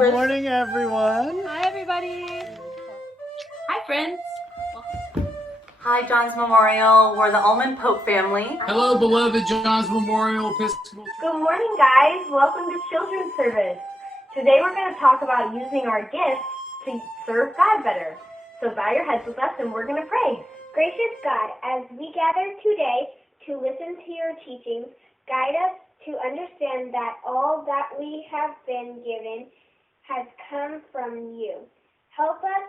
Good morning, everyone. Hi, everybody. Hi, friends. Hi, John's Memorial. We're the Almond Pope family. Hello, beloved John's Memorial Episcopal. Good morning, guys. Welcome to Children's Service. Today we're going to talk about using our gifts to serve God better. So bow your heads with us and we're going to pray. Gracious God, as we gather today to listen to your teachings, guide us to understand that all that we have been given has come from you. Help us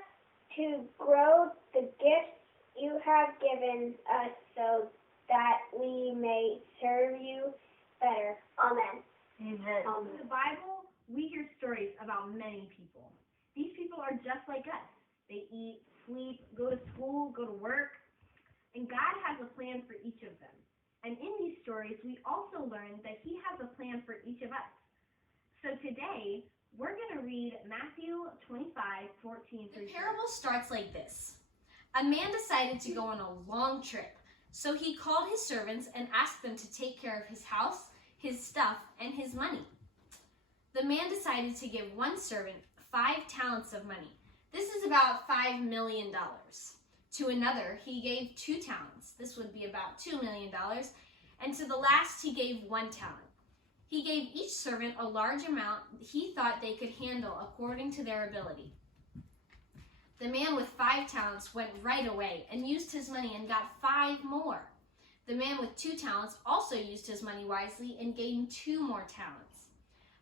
to grow the gifts you have given us so that we may serve you better. Amen. Amen. In the Bible, we hear stories about many people. These people are just like us. They eat, sleep, go to school, go to work, and God has a plan for each of them. And in these stories, we also learn that He has a plan for each of us. So today, we're going to read Matthew 25:14 through 20. The parable starts like this. A man decided to go on a long trip, so he called his servants and asked them to take care of his house, his stuff, and his money. The man decided to give one servant 5 talents of money. This is about $5 million. To another, he gave 2 talents. This would be about $2 million. And to the last, he gave 1 talent. He gave each servant a large amount he thought they could handle according to their ability. The man with 5 talents went right away and used his money and got 5 more. The man with 2 talents also used his money wisely and gained 2 more talents.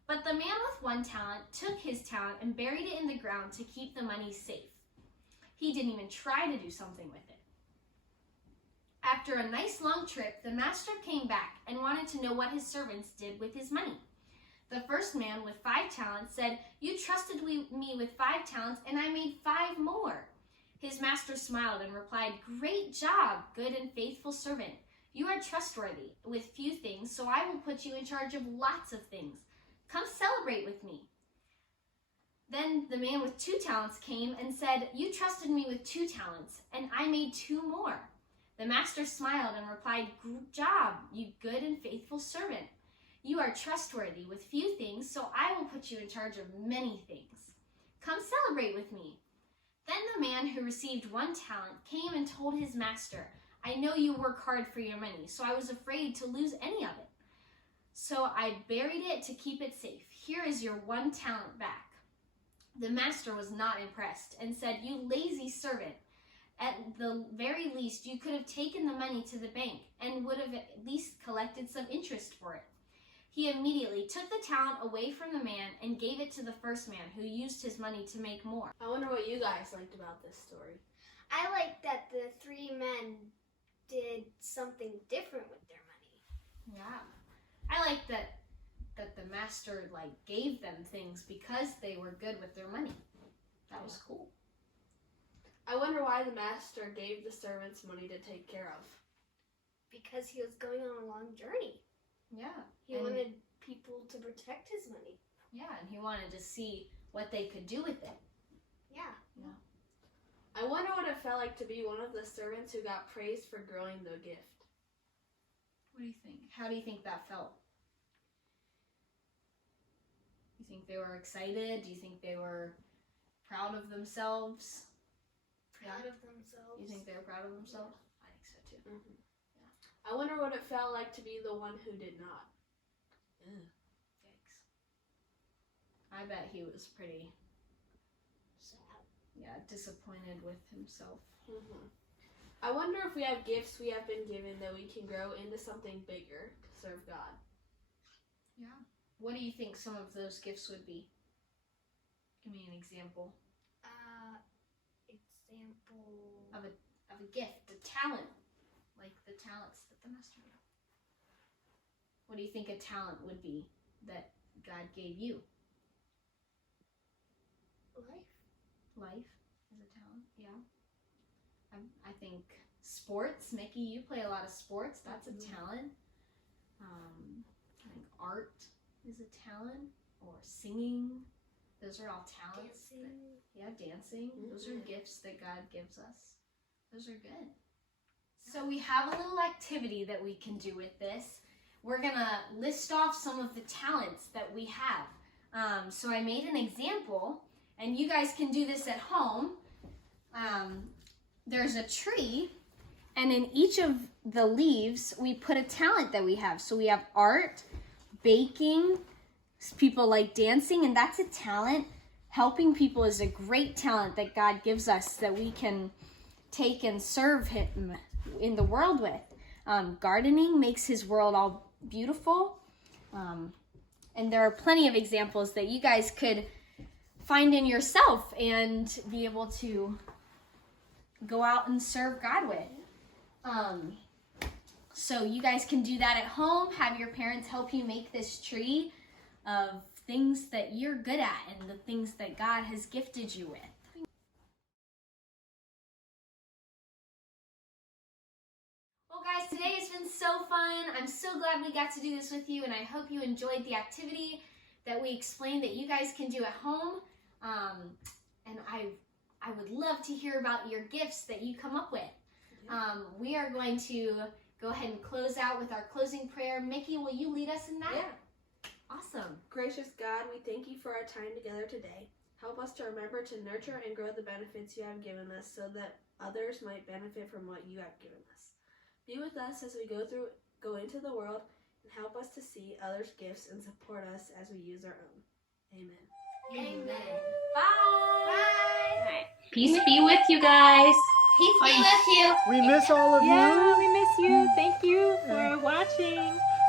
But the man with 1 talent took his talent and buried it in the ground to keep the money safe. He didn't even try to do something with it. After a nice long trip, the master came back and wanted to know what his servants did with his money. The first man with 5 talents said, "You trusted me with 5 talents, and I made 5 more." His master smiled and replied, "Great job, good and faithful servant. You are trustworthy with few things, so I will put you in charge of lots of things. Come celebrate with me." Then the man with 2 talents came and said, "You trusted me with 2 talents, and I made 2 more." The master smiled and replied, "Good job, you good and faithful servant. You are trustworthy with few things, so I will put you in charge of many things. Come celebrate with me." Then the man who received 1 talent came and told his master, "I know you work hard for your money, so I was afraid to lose any of it. So I buried it to keep it safe. Here is your 1 talent back." The master was not impressed and said, "You lazy servant. At the very least, you could have taken the money to the bank and would have at least collected some interest for it." He immediately took the talent away from the man and gave it to the first man, who used his money to make more. I wonder what you guys liked about this story. I like that the 3 men did something different with their money. Yeah. I like that the master gave them things because they were good with their money. That was cool. I wonder why the master gave the servants money to take care of. Because he was going on a long journey. Yeah. He wanted people to protect his money. Yeah, and he wanted to see what they could do with it. Yeah. Yeah. I wonder what it felt like to be one of the servants who got praised for growing the gift. What do you think? How do you think that felt? You think they were excited? Do you think they were proud of themselves? Proud of themselves. You think they were proud of themselves? Yeah. I think so too. Mm-hmm. Yeah. I wonder what it felt like to be the one who did not. Ugh. Yikes. I bet he was pretty sad. Yeah, disappointed with himself. Mm-hmm. I wonder if we have gifts we have been given that we can grow into something bigger to serve God. Yeah. What do you think some of those gifts would be? Give me an example. Example Of a gift, a talent, like the talents that the master gave. What do you think a talent would be that God gave you? Life is a talent, yeah. I think sports. Mickey, you play a lot of sports. That's a talent. I think art is a talent, or singing. Those are all talents. Dancing. Mm-hmm. Those are gifts that God gives us. Those are good. So we have a little activity that we can do with this. We're going to list off some of the talents that we have. So I made an example, and you guys can do this at home. There's a tree, and in each of the leaves, we put a talent that we have. So we have art, baking, people like dancing, and that's a talent. Helping people is a great talent that God gives us that we can take and serve Him in the world with. Gardening makes His world all beautiful. And there are plenty of examples that you guys could find in yourself and be able to go out and serve God with. So you guys can do that at home. Have your parents help you make this tree of things that you're good at and the things that God has gifted you with. Well guys, today has been so fun. I'm so glad we got to do this with you, and I hope you enjoyed the activity that we explained that you guys can do at home. And I would love to hear about your gifts that you come up with. We are going to go ahead and close out with our closing prayer. Mickey, will you lead us in that? Yeah. Awesome. Gracious God, we thank you for our time together today. Help us to remember to nurture and grow the benefits you have given us so that others might benefit from what you have given us. Be with us as we go into the world, and help us to see others' gifts and support us as we use our own. Amen. Amen. Bye. Bye. Peace be with you guys. Peace be with you. We miss all of Yeah, you. we miss you. Thank you for watching.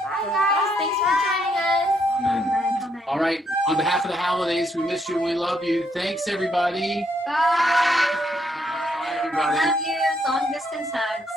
Bye guys. Thanks for joining us. Amen. All right. On behalf of the holidays, we miss you and we love you. Thanks, everybody. Bye. Bye, everybody. Love you. Long distance hugs.